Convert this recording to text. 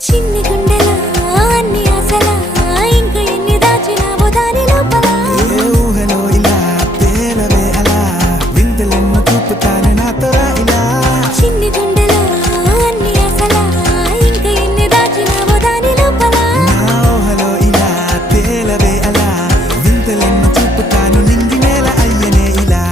చిన్ని గుండెలా అన్ని ఆశలా ఇంకా ఎన్ని దాచినావో దాని లోపల ఏ ఊహలో ఇలా తేలవే అలా వింతలెన్నో చూపుతాను నాతో రా ఇలా చిన్ని గుండెలా అన్ని ఆశలా ఇంకా ఎన్ని దాచినావో దాని లోపల నా ఊహలో ఇలా తేలవే అలా వింతలెన్నో చూపుతాను నింగి నేల అయ్యనే ఇలా